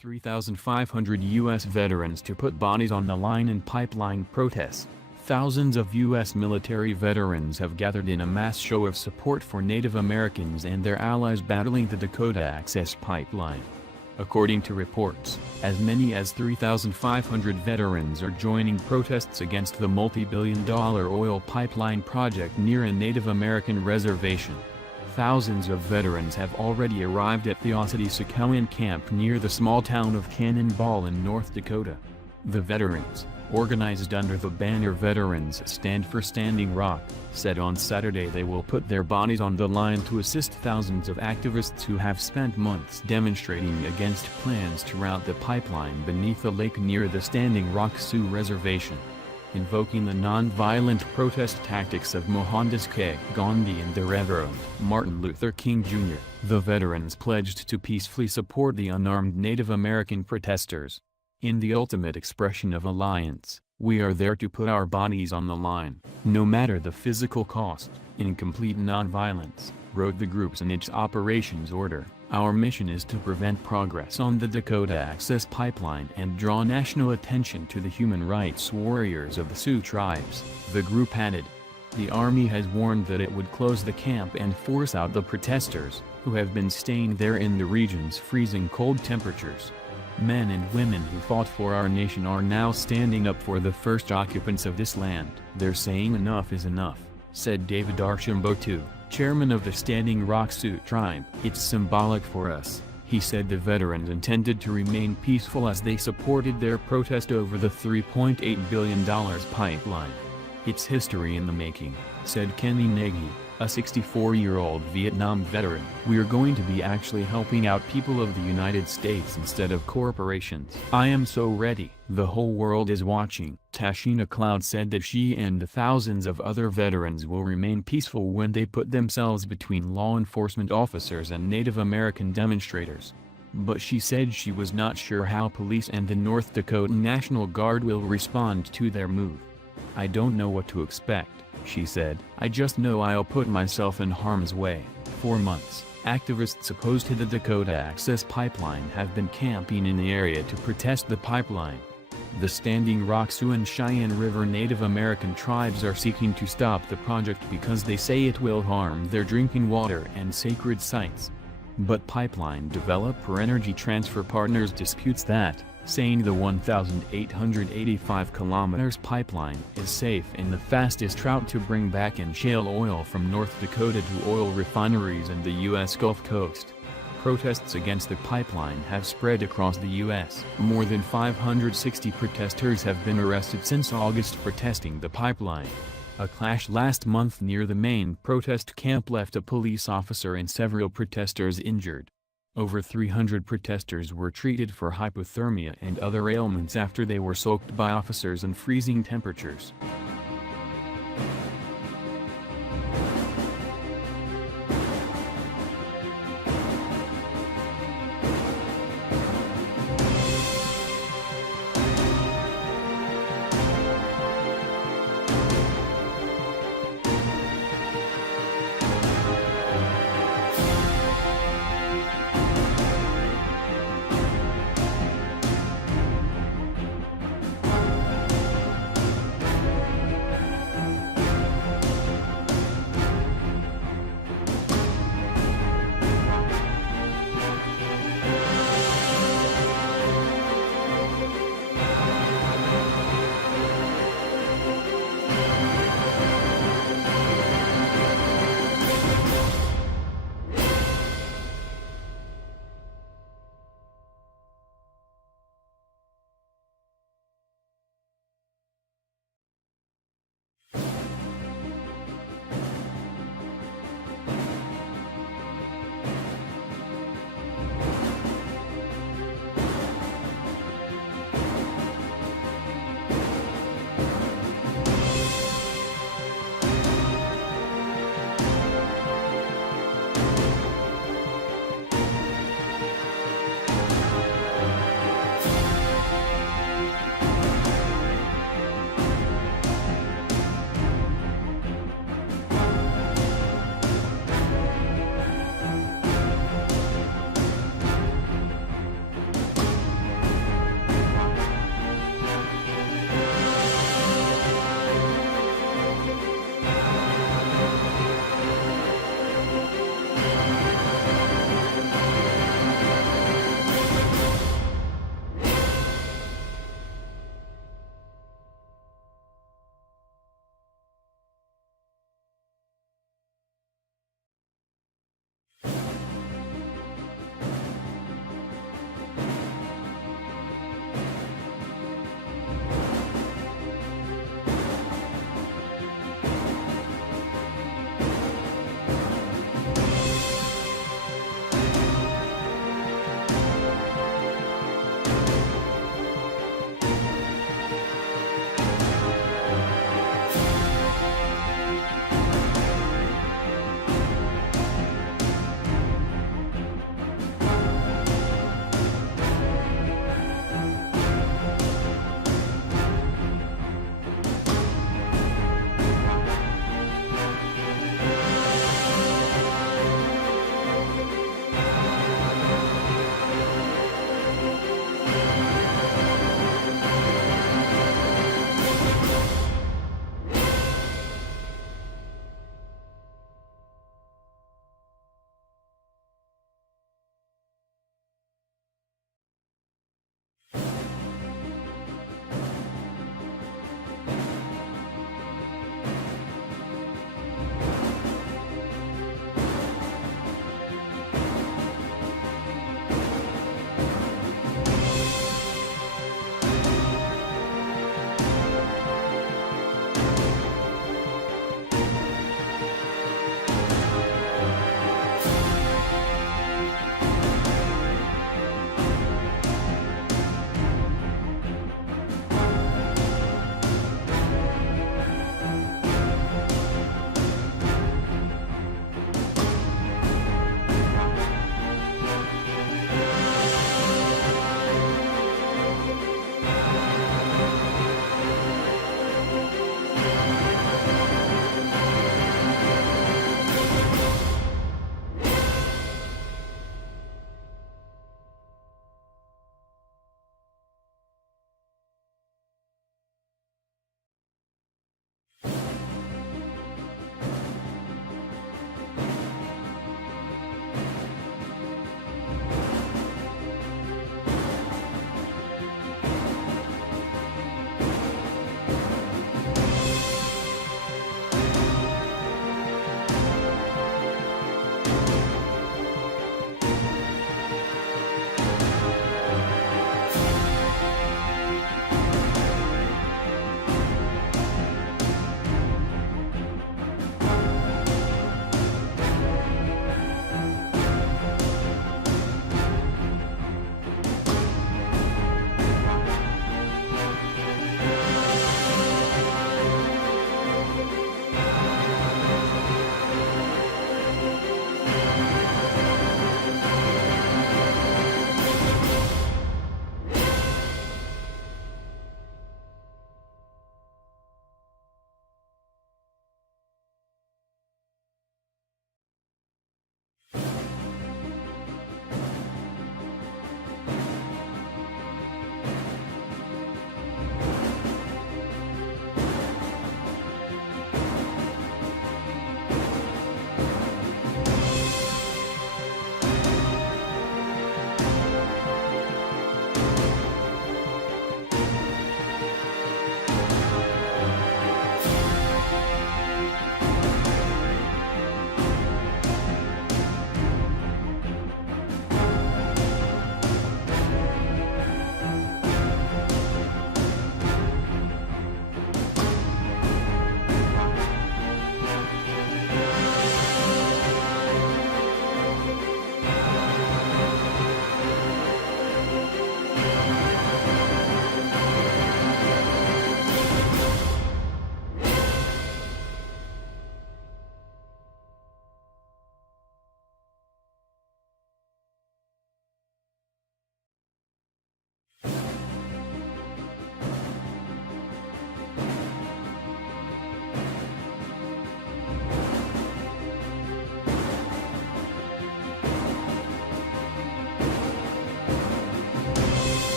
3,500 U.S. veterans to put bodies on the line in pipeline protests. Thousands of U.S. military veterans have gathered in a mass show of support for Native Americans and their allies battling the Dakota Access Pipeline. According to reports, as many as 3,500 veterans are joining protests against the multi-billion-dollar oil pipeline project near a Native American reservation. Thousands of veterans have already arrived at the Ossabaw camp near the small town of Cannonball in North Dakota. The veterans, organized under the banner Veterans Stand for Standing Rock, said on Saturday they will put their bodies on the line to assist thousands of activists who have spent months demonstrating against plans to route the pipeline beneath a lake near the Standing Rock Sioux Reservation. Invoking the non-violent protest tactics of Mohandas Gandhi and the Reverend Martin Luther King Jr., the veterans pledged to peacefully support the unarmed Native American protesters. In the ultimate expression of alliance, we are there to put our bodies on the line, no matter the physical cost, in complete non-violence, wrote the groups in its operations order. Our mission is to prevent progress on the Dakota Access Pipeline and draw national attention to the human rights warriors of the Sioux tribes, the group added. The Army has warned that it would close the camp and force out the protesters, who have been staying there in the region's freezing cold temperatures. Men and women who fought for our nation are now standing up for the first occupants of this land. They're saying enough is enough, said David Archambault, chairman of the Standing Rock Sioux tribe. It's symbolic for us, he said. The veterans intended to remain peaceful as they supported their protest over the $3.8 billion pipeline. It's history in the making, said Kenny Nagy, a 64-year-old Vietnam veteran. We are going to be actually helping out people of the United States instead of corporations. I am so ready. The whole world is watching. Tashina Cloud said that she and the thousands of other veterans will remain peaceful when they put themselves between law enforcement officers and Native American demonstrators. But she said she was not sure how police and the North Dakota National Guard will respond to their move. I don't know what to expect, she said. I just know I'll put myself in harm's way. For months, activists opposed to the Dakota Access Pipeline have been camping in the area to protest the pipeline. The Standing Rock Sioux and Cheyenne River Native American tribes are seeking to stop the project because they say it will harm their drinking water and sacred sites. But pipeline developer Energy Transfer Partners disputes that, saying the 1,885 kilometers pipeline is safe and the fastest route to bring back in shale oil from North Dakota to oil refineries in the U.S. Gulf Coast. Protests against the pipeline have spread across the U.S. More than 560 protesters have been arrested since August protesting the pipeline. A clash last month near the main protest camp left a police officer and several protesters injured. Over 300 protesters were treated for hypothermia and other ailments after they were soaked by officers in freezing temperatures.